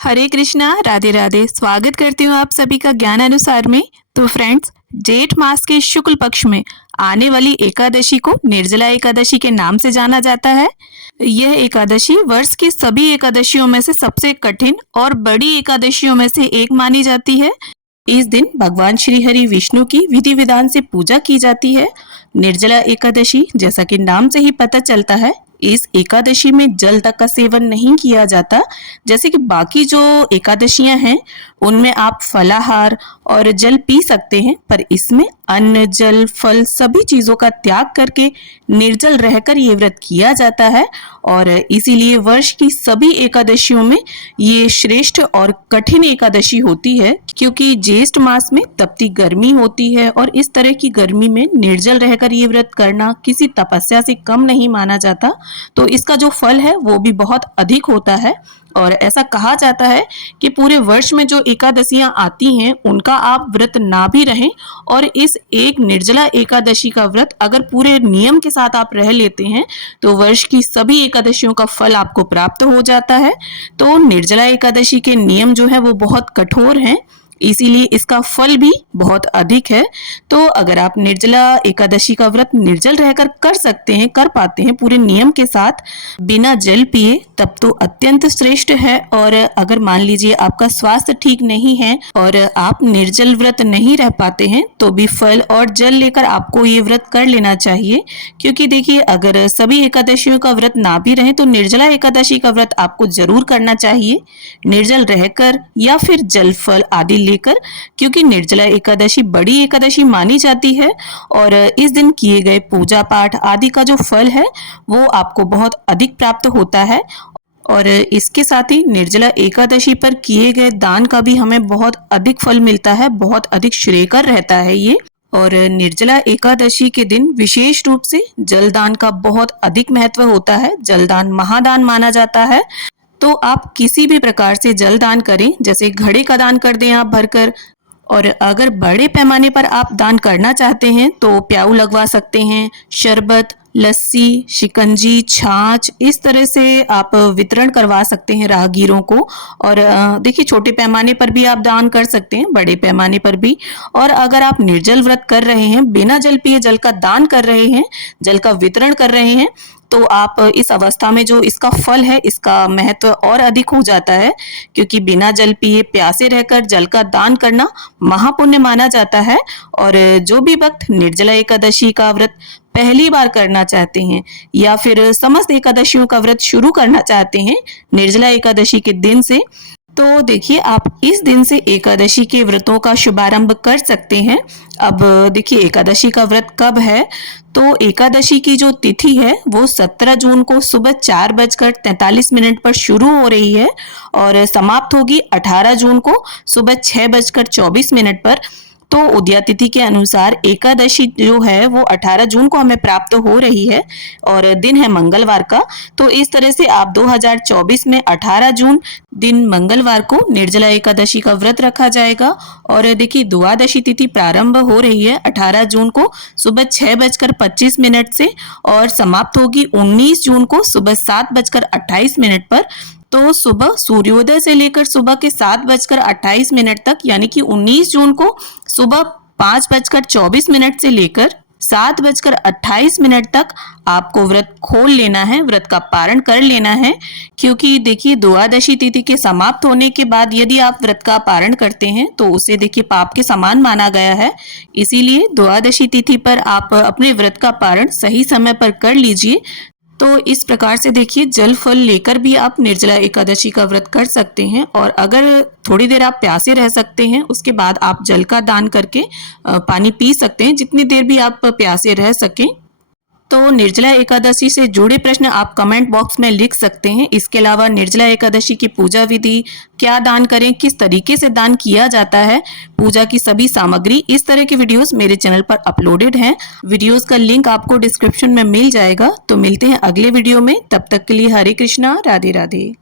हरे कृष्णा, राधे राधे। स्वागत करती हूँ आप सभी का ज्ञान अनुसार में। तो फ्रेंड्स, जेठ मास के शुक्ल पक्ष में आने वाली एकादशी को निर्जला एकादशी के नाम से जाना जाता है। यह एकादशी वर्ष की सभी एकादशियों में से सबसे कठिन और बड़ी एकादशियों में से एक मानी जाती है। इस दिन भगवान श्री हरि विष्णु की विधि विधान से पूजा की जाती है। निर्जला एकादशी, जैसा कि नाम से ही पता चलता है, इस एकादशी में जल तक का सेवन नहीं किया जाता। जैसे कि बाकी जो एकादशियां हैं उनमें आप फलाहार और जल पी सकते हैं, पर इसमें अन्न, जल, फल सभी चीजों का त्याग करके निर्जल रहकर ये व्रत किया जाता है। और इसीलिए वर्ष की सभी एकादशियों में ये श्रेष्ठ और कठिन एकादशी होती है, क्योंकि ज्येष्ठ मास में तपती गर्मी होती है और इस तरह की गर्मी में निर्जल रहकर ये व्रत करना किसी तपस्या से कम नहीं माना जाता। तो इसका जो फल है वो भी बहुत अधिक होता है। और ऐसा कहा जाता है कि पूरे वर्ष में जो एकादशियां आती हैं उनका आप व्रत ना भी रहें, और इस एक निर्जला एकादशी का व्रत अगर पूरे नियम के साथ आप रह लेते हैं तो वर्ष की सभी एकादशियों का फल आपको प्राप्त हो जाता है। तो निर्जला एकादशी के नियम जो है वो बहुत कठोर हैं, इसीलिए इसका फल भी बहुत अधिक है। तो अगर आप निर्जला एकादशी का व्रत निर्जल रहकर कर सकते हैं, कर पाते हैं पूरे नियम के साथ बिना जल पिए, तब तो अत्यंत श्रेष्ठ है। और अगर मान लीजिए आपका स्वास्थ्य ठीक नहीं है और आप निर्जल व्रत नहीं रह पाते हैं, तो भी फल और जल लेकर आपको ये व्रत कर लेना चाहिए। क्योंकि देखिए, अगर सभी एकादशियों का व्रत ना भी रहे तो निर्जला एकादशी का व्रत आपको जरूर करना चाहिए, निर्जल रहकर या फिर जल फल आदि लेकर, क्योंकि निर्जला एकादशी बड़ी एकादशी मानी जाती है। और इस दिन किए गए पूजा पाठ आदि का जो फल है वो आपको बहुत अधिक प्राप्त होता है। और इसके साथ ही निर्जला एकादशी पर किए गए दान का भी हमें बहुत अधिक फल मिलता है, बहुत अधिक श्रेयकर रहता है ये। और निर्जला एकादशी के दिन विशेष रूप से जलदान का बहुत अधिक महत्व होता है। जलदान महादान माना जाता है। तो आप किसी भी प्रकार से जल दान करें, जैसे घड़े का दान कर दें आप भरकर। और अगर बड़े पैमाने पर आप दान करना चाहते हैं तो प्याऊ लगवा सकते हैं, शरबत, लस्सी, शिकंजी, छाछ, इस तरह से आप वितरण करवा सकते हैं राहगीरों को। और देखिए, छोटे पैमाने पर भी आप दान कर सकते हैं, बड़े पैमाने पर भी। और अगर आप निर्जल व्रत कर रहे हैं, बिना जल पिए जल का दान कर रहे हैं, जल का वितरण कर रहे हैं, तो आप इस अवस्था में जो इसका फल है इसका महत्व और अधिक हो जाता है। क्योंकि बिना जल पिए प्यासे रहकर जल का दान करना महापुण्य माना जाता है। और जो भी भक्त निर्जला एकादशी का व्रत पहली बार करना चाहते हैं या फिर समस्त एकादशियों का व्रत शुरू करना चाहते हैं निर्जला एकादशी के दिन से, तो देखिए, आप इस दिन से एकादशी के व्रतों का शुभारंभ कर सकते हैं। अब देखिए, एकादशी का व्रत कब है, तो एकादशी की जो तिथि है वो 17 जून को सुबह 4:43 पर शुरू हो रही है और समाप्त होगी 18 जून को सुबह 6:24 पर। तो उदया तिथि के अनुसार एकादशी जो है वो 18 जून को हमें प्राप्त हो रही है और दिन है मंगलवार का। तो इस तरह से आप 2024 में 18 जून दिन मंगलवार को निर्जला एकादशी का व्रत रखा जाएगा। और देखिए, द्वादशी तिथि प्रारंभ हो रही है 18 जून को सुबह 6:25 से और समाप्त होगी 19 जून को सुबह 7:28 पर। तो सुबह सूर्योदय से लेकर सुबह के 7:28 तक, यानी कि 19 जून को सुबह 5:24 से लेकर 7:28 तक आपको व्रत खोल लेना है, व्रत का पारण कर लेना है। क्योंकि देखिए, द्वादशी तिथि के समाप्त होने के बाद यदि आप व्रत का पारण करते हैं तो उसे देखिए पाप के समान माना गया है। इसीलिए द्वादशी तिथि पर आप अपने व्रत का पारण सही समय पर कर लीजिए। तो इस प्रकार से देखिए, जल फल लेकर भी आप निर्जला एकादशी का व्रत कर सकते हैं। और अगर थोड़ी देर आप प्यासे रह सकते हैं, उसके बाद आप जल का दान करके पानी पी सकते हैं, जितनी देर भी आप प्यासे रह सकें। तो निर्जला एकादशी से जुड़े प्रश्न आप कमेंट बॉक्स में लिख सकते हैं। इसके अलावा निर्जला एकादशी की पूजा विधि, क्या दान करें, किस तरीके से दान किया जाता है, पूजा की सभी सामग्री, इस तरह के वीडियोस मेरे चैनल पर अपलोडेड हैं। वीडियोस का लिंक आपको डिस्क्रिप्शन में मिल जाएगा। तो मिलते हैं अगले वीडियो में, तब तक के लिए हरे कृष्णा, राधे राधे।